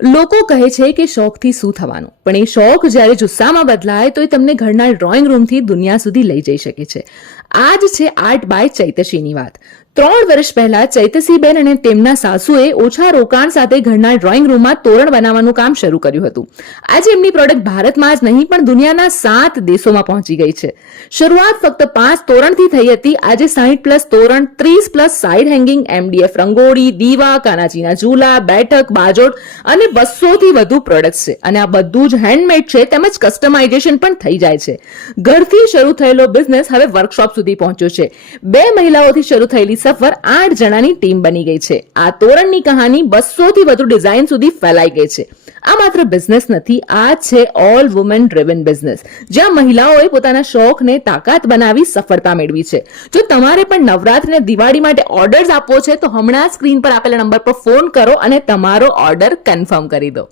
લોકો કહે છે કે શોખથી શું થવાનું, પણ એ શોખ જ્યારે જુસ્સામાં બદલાય તો એ તમને ઘરના ડ્રોઈંગ રૂમથી દુનિયા સુધી લઈ જઈ શકે છે. આ જ છે આર્ટ બાય ચૈતસીની વાત. 3 વર્ષ પહેલા ચૈતસીબેન અને તેમના સાસુએ ઓછા રોકાણ સાથે ઘરના ડ્રોઈંગ રૂમમાં તોરણ બનાવવાનું કામ શરૂ કર્યું હતું. આજે એમની પ્રોડક્ટ ભારતમાં જ નહીં પણ દુનિયાના 7 દેશોમાં પહોંચી ગઈ છે. શરૂઆત ફક્ત 5 તોરણથી થઈ હતી. આજે 60+ તોરણ, 30+ સાઇડ હેંગિંગ, MDF રંગોળી, દીવા, કાનાચીના ઝૂલા, બેઠક, બાજોટ અને 200 થી વધુ પ્રોડક્ટ્સ છે. અને આ બધું જ હેન્ડમેડ છે, તેમજ કસ્ટમાઇઝેશન પણ થઈ જાય છે. ઘરથી શરૂ થયેલો બિઝનેસ હવે વર્કશોપ સુધી પહોંચ્યો છે. 2 મહિલાઓથી શરૂ થયેલી સફર 8 જણાની ટીમ બની ગઈ છે. આ તોરણની કહાની 200 થી વધુ ડિઝાઇન સુધી ફેલાઈ ગઈ છે. આ માત્ર બિઝનેસ નથી, આ છે ઓલ વુમન ડ્રિવન બિઝનેસ, જ્યાં મહિલાઓએ પોતાના શોખને તાકાત બનાવી સફળતા મેળવી છે. જો તમારે પણ નવરાત્રી અને દિવાળી માટે ઓર્ડર્સ આપવો છે તો હમણાં સ્ક્રીન પર આપેલા નંબર પર ફોન કરો અને તમારો ઓર્ડર કન્ફર્મ કરી દો.